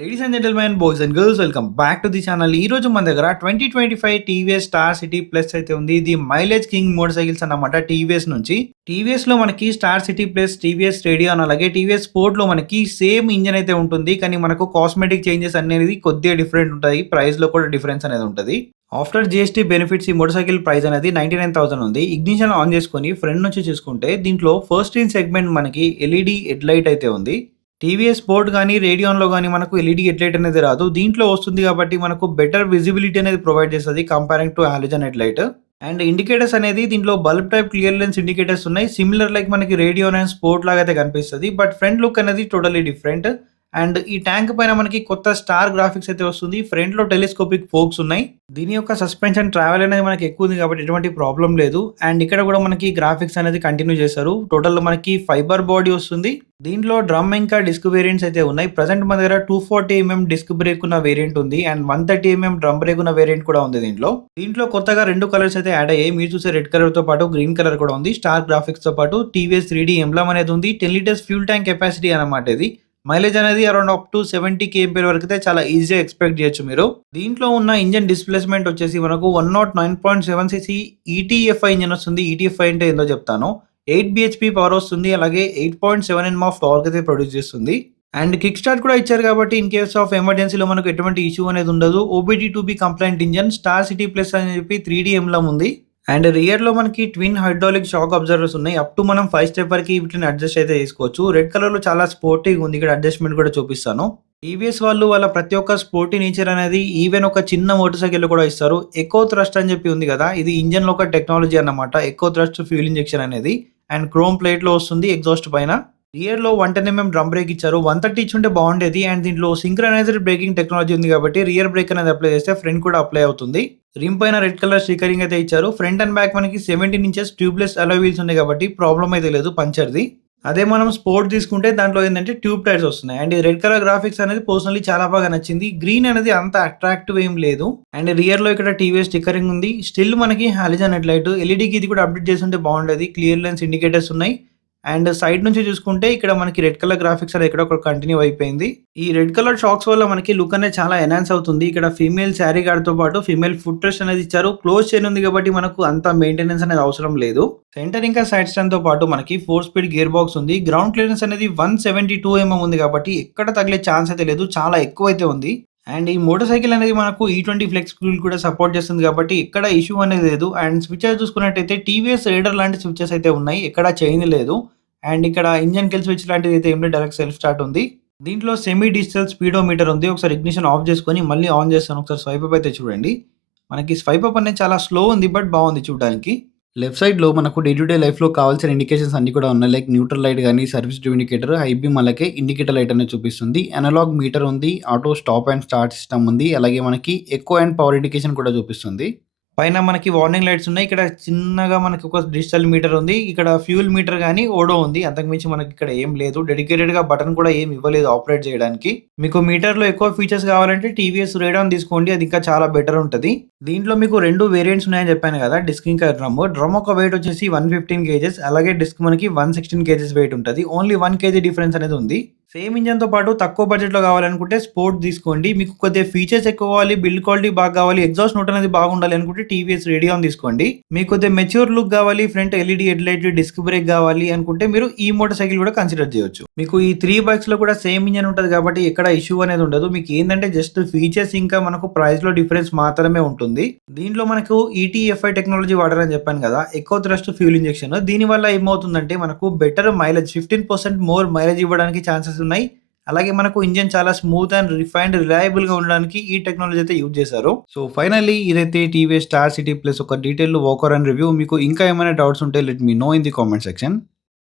Ladies and gentlemen, boys and girls welcome back to the channel. ఈరోజు మన దగ్గర 2025 TVS Star city plus అయితే ఉంది. ఇది మైలేజ్ కింగ్ మోటార్ సైకిల్స్ అన్నమాట టీవీఎస్ నుంచి. టీవీఎస్‌లో మనకి star city plus, TVS Radeon అలాగే టీవీఎస్ స్పోర్ట్‌లో మనకి సేమ్ ఇంజిన్ అయితే ఉంటుంది. కానీ మనకు కాస్మెటిక్ చేంజెస్ అనేది కొద్దిగా డిఫరెంట్ ఉంటాయి. ప్రైస్‌లో కూడా డిఫరెన్స్ అనేది ఉంటది. ఆఫ్టర్ జీఎస్టీ బెనిఫిట్స్ ఈ మోటార్ సైకిల్ ప్రైస్ అనేది 99,000 ఉంది. ఇగ్నిషన్ ఆన్ చేసుకొని ఫ్రంట్ నుంచి చూసుకుంటే దీంట్లో ఫస్ట్ ఇన్ సెగ్మెంట్ మనకి ఎల్ఈడీ హెడ్ లైట్ అయితే ఉంది. టీవీఎస్ స్పోర్ట్ గానీ, రేడియాన్‌లో గానీ మనకు ఎల్ఈడీ హెడ్‌లైట్ అనేది రాదు. దీంట్లో వస్తుంది కాబట్టి మనకు బెటర్ విజిబిలిటీ అనేది ప్రొవైడ్ చేస్తది comparing to halogen headlight. And indicators అనేది దీంట్లో bulb type clear lens indicators ఉన్నాయి. సిమిలర్ లైక్ మనకి రేడియాన్ అండ్ స్పోర్ట్ లాగా అయితే కనిపిస్తది. బట్ ఫ్రంట్ లుక్ అనేది టోటల్లీ డిఫరెంట్. అండ్ ఈ ట్యాంక్ పైన మనకి కొత్త స్టార్ గ్రాఫిక్స్ అయితే వస్తుంది. ఫ్రంట్‌లో టెలిస్కోపిక్ ఫోక్స్ ఉన్నాయి. దీని యొక్క సస్పెన్షన్ ట్రావెల్ అనేది మనకి ఎక్కువ ఉంది కాబట్టి ఎటువంటి ప్రాబ్లమ్ లేదు. అండ్ ఇక్కడ కూడా మనకి గ్రాఫిక్స్ అనేది కంటిన్యూ చేశారు. టోటల్‌లో మనకి ఫైబర్ బాడీ వస్తుంది. దీంట్లో డ్రమ్ ఇంకా డిస్క్ వేరియంట్స్ అయితే ఉన్నాయి. ప్రెజెంట్ మన దగ్గర 240 డిస్క్ బ్రేక్ ఉన్న వేరియంట్ ఉంది. అండ్ 130 డ్రమ్ బ్రేక్ ఉన్న వేరియంట్ కూడా ఉంది దీంట్లో. దీంట్లో కొత్తగా 2 కలర్స్ అయితే యాడ్ అయ్యాయి. మీరు చూసే రెడ్ కలర్‌తో పాటు గ్రీన్ కలర్ కూడా ఉంది. స్టార్ గ్రాఫిక్స్‌తో పాటు టీవీఎస్ 3D ఎంబ్లమ్ అనేది ఉంది. 10 లీటర్స్ ఫ్యూయల్ ట్యాంక్ కెపాసిటీ అన్నమాట ఇది. మైలేజ్ అనేది అరౌండ్ అప్ టు 70 కేఎంపీ వరకైతే చాలా ఈజీగా ఎక్స్‌పెక్ట్ చేయొచ్చు మీరు. దీంట్లో ఉన్న ఇంజిన్ డిస్‌ప్లేస్‌మెంట్ వచ్చేసి మనకు 109.7 సీసీ ఈటీఎఫ్ఐ ఇంజిన్ వస్తుంది. ఈటీఎఫ్ఐ అంటే ఏందో చెప్తాను. 8 బీహెచ్‌పీ పవర్ వస్తుంది. అలాగే 8.7 ఆఫ్ టార్క్ అయితే ప్రొడ్యూస్ చేస్తుంది. అండ్ కిక్ స్టార్ట్ కూడా ఇచ్చారు కాబట్టి ఇన్ కేస్ ఆఫ్ ఎమర్జెన్సీలో మనకు ఎటువంటి ఇష్యూ అనేది ఉండదు. OBD two B compliant engine star city plus అని చెప్పి 3D ఎంబ్లమ్ ఉంది. అండ్ రియర్‌లో మనకి ట్విన్ హైడ్రాలిక్ షాక్ అబ్జర్వర్స్ ఉన్నాయి. అప్ టు మనం 5 స్టెప్ వరకి వీటిని అడ్జస్ట్ అయితే చేసుకోవచ్చు. రెడ్ కలర్‌లో చాలా స్పోర్టీగా ఉంది. ఇక్కడ అడ్జస్ట్‌మెంట్ కూడా చూపిస్తాను. టీవీఎస్ వాళ్ళు వాళ్ళ ప్రతి ఒక్క స్పోర్టీ నేచర్ అనేది ఈవెన్ ఒక చిన్న మోటార్ సైకిల్‌లో కూడా ఇస్తారు. ఎకో థ్రస్ట్ అని చెప్పి ఉంది కదా! ఇది ఇంజిన్‌లో ఒక టెక్నాలజీ అన్నమాట. ఎకో థ్రస్ట్ ఫ్యూయల్ ఇంజెక్షన్ అనేది. అండ్ క్రోమ్ ప్లేట్‌లో వస్తుంది ఎగ్జాస్ట్ పైన. రియర్‌లో 110 డ్రమ్ బ్రేక్ ఇచ్చారు. 130 ఇచ్చుంటే బాగుండేది. అండ్ దీంట్లో సింక్రనైజ్డ్ బ్రేకింగ్ టెక్నాలజీ ఉంది కాబట్టి రియర్ బ్రేక్ అనేది అప్లై చేస్తే ఫ్రంట్ కూడా అప్లై అవుతుంది. రిమ్ పైన రెడ్ కలర్ స్టిక్కరింగ్ అయితే ఇచ్చారు. ఫ్రంట్ అండ్ బ్యాక్ మనకి 17 ఇంచెస్ ట్యూబ్‌లెస్ అలాయ్ వీల్స్ ఉన్నాయి కాబట్టి ప్రాబ్లమ్ అయితే లేదు పంచర్‌ది. అదే మనం స్పోర్ట్ తీసుకుంటే దాంట్లో ఏందంటే ట్యూబ్ టైర్స్ వస్తున్నాయి. అండ్ ఈ రెడ్ కలర్ గ్రాఫిక్స్ అనేది పర్సనల్లీ చాలా బాగా నచ్చింది. గ్రీన్ అనేది అంత అట్రాక్టివ్ ఏం లేదు. అండ్ రియర్‌లో ఇక్కడ టీవీఎస్ స్టిక్కరింగ్ ఉంది. స్టిల్ మనకి హాలోజన్ హెడ్‌లైట్ ఎల్ఈడీకి ఇది కూడా అప్డేట్ చేసుంటే బాగుండేది. క్లియర్ లెన్స్ ఇండికేటర్స్ ఉన్నాయి. అండ్ సైడ్ నుంచి చూసుకుంటే ఇక్కడ మనకి రెడ్ కలర్ గ్రాఫిక్స్ అనేది ఎక్కడో ఒకటి కంటిన్యూ అయిపోయింది. ఈ రెడ్ కలర్ షాక్స్ వల్ల మనకి లుక్ అనేది చాలా ఎన్హాన్స్ అవుతుంది. ఇక్కడ ఫీమేల్ శారీ గార్డ్‌తో పాటు ఫీమేల్ ఫుట్ రెస్ట్ అనేది ఇచ్చారు. క్లోజ్ చైన్ ఉంది కాబట్టి మనకు అంత మెయింటెనెన్స్ అనేది అవసరం లేదు. సెంటర్ ఇంకా సైడ్ స్టాండ్‌తో పాటు మనకి 4 స్పీడ్ గేర్ బాక్స్ ఉంది. గ్రౌండ్ క్లియరెన్స్ అనేది 172 ఉంది కాబట్టి ఎక్కడ తగిలే ఛాన్స్ అయితే లేదు. చాలా ఎక్కువైతే ఉంది. అండ్ ఈ మోటార్ సైకిల్ అనేది మనకు ఈ20 ఫ్లెక్స్ ఫ్యూయల్ కూడా సపోర్ట్ చేస్తుంది కాబట్టి ఎక్కడ ఇష్యూ అనేది లేదు. అండ్ స్విచెస్ చూసుకున్నట్టయితే టీవీఎస్ రైడర్ లాంటి స్విచెస్ అయితే ఉన్నాయి. ఎక్కడ చైన్ లేదు. అండ్ ఇక్కడ ఇంజిన్ కిల్ స్విచ్ లాంటిది అయితే ఏం లేదు. డైరెక్ట్ సెల్ఫ్ స్టార్ట్ ఉంది. దీంట్లో సెమీ డిజిటల్ స్పీడోమీటర్ ఉంది. ఒకసారి ఇగ్నిషన్ ఆఫ్ చేసుకొని మళ్ళీ ఆన్ చేస్తాను. ఒకసారి స్వైప్ అప్ అయితే చూడండి. మనకి స్వైప్ అప్ అనేది చాలా స్లో ఉంది. బట్ బాగుంది చూడడానికి. లెఫ్ట్ సైడ్‌లో మనకు డే టు డే లైఫ్‌లో కావాల్సిన ఇండికేషన్స్ అన్నీ కూడా ఉన్నాయి. లైక్ న్యూట్రల్ లైట్ గాని, service due indicator, high beam అలాగే ఇండికేటర్ లైట్ అనేది చూపిస్తుంది. అనలాగ్ మీటర్ ఉంది. Auto stop and start system ఉంది. అలాగే మనకి ఎకో అండ్ పవర్ ఇండికేషన్ కూడా చూపిస్తుంది. పైన మనకి వార్నింగ్ లైట్స్ ఉన్నాయి. ఇక్కడ చిన్నగా మనకి ఒక డిజిటల్ మీటర్ ఉంది. ఇక్కడ ఫ్యూయల్ మీటర్ గాని, ఓడో ఉంది. అంతకు మించి మనకి ఇక్కడ ఏం లేదు. డెడికేటెడ్‌గా బటన్ కూడా ఏమి ఇవ్వలేదు ఆపరేట్ చేయడానికి. మీకు మీటర్‌లో ఎక్కువ ఫీచర్స్ కావాలంటే టీవీఎస్ రేడాన్ తీసుకోండి. అది ఇంకా చాలా బెటర్ ఉంటది. దీంట్లో మీకు 2 వేరియంట్స్ ఉన్నాయని చెప్పాను కదా! డిస్క్ ఇంకా డ్రమ్. డ్రమ్ ఒక వెయిట్ వచ్చేసి 115 కేజెస్ అలాగే డిస్క్ మనకి 116 కేజెస్ వెయిట్ ఉంటది. ఓన్లీ 1 కేజీ డిఫరెన్స్ అనేది ఉంది. సేమ్ ఇంజిన్‌తో పాటు తక్కువ బడ్జెట్‌లో కావాలనుకుంటే స్పోర్ట్ తీసుకోండి. మీకు కొద్దిగా ఫీచర్స్ ఎక్కువ కావాలి, బిల్డ్ క్వాలిటీ బాగా కావాలి, ఎగ్జాస్ట్ నోట్ అనేది బాగుండాలి అనుకుంటే టీవీఎస్ రేడియాన్ తీసుకోండి. మీకు కొద్దిగా మెచ్యూర్ లుక్ కావాలి, front LED headlight, disc brake కావాలి అనుకుంటే మీరు ఈ మోటార్ సైకిల్ కూడా కన్సిడర్ చేయొచ్చు. మీకు ఈ 3 బైక్స్‌లో కూడా సేమ్ ఇంజిన్ ఉంటది కాబట్టి ఎక్కడ ఇష్యూ అనేది ఉండదు. మీకు ఏందంటే జస్ట్ ఫీచర్స్ ఇంకా మనకు ప్రైస్‌లో డిఫరెన్స్ మాత్రమే ఉంటుంది. దీంట్లో మనకు ఈటీఎఫ్ఐ టెక్నాలజీ వాడారని చెప్పాను కదా! Eco thrust fuel injection. దీనివల్ల ఏమవుతుందంటే మనకు బెటర్ మైలేజ్ 15% మోర్ మైలేజ్ ఇవ్వడానికి ఛాన్సెస్ ఉన్నాయి. అలాగే మనకు ఇంజిన్ చాలా స్మూత్ అండ్ రిఫైన్డ్ రిలయబుల్‌గా ఉండడానికి ఈ టెక్నాలజీ అయితే యూజ్ చేశారు. సో ఫైనల్లీ ఇదైతే టీవీఎస్ స్టార్ సిటీ ప్లస్ ఒక డీటెయిల్డ్ వాక్ అరౌండ్ రివ్యూ. మీకు ఇంకా ఏమైనా డౌట్స్ ఉంటే let me know in the comment section.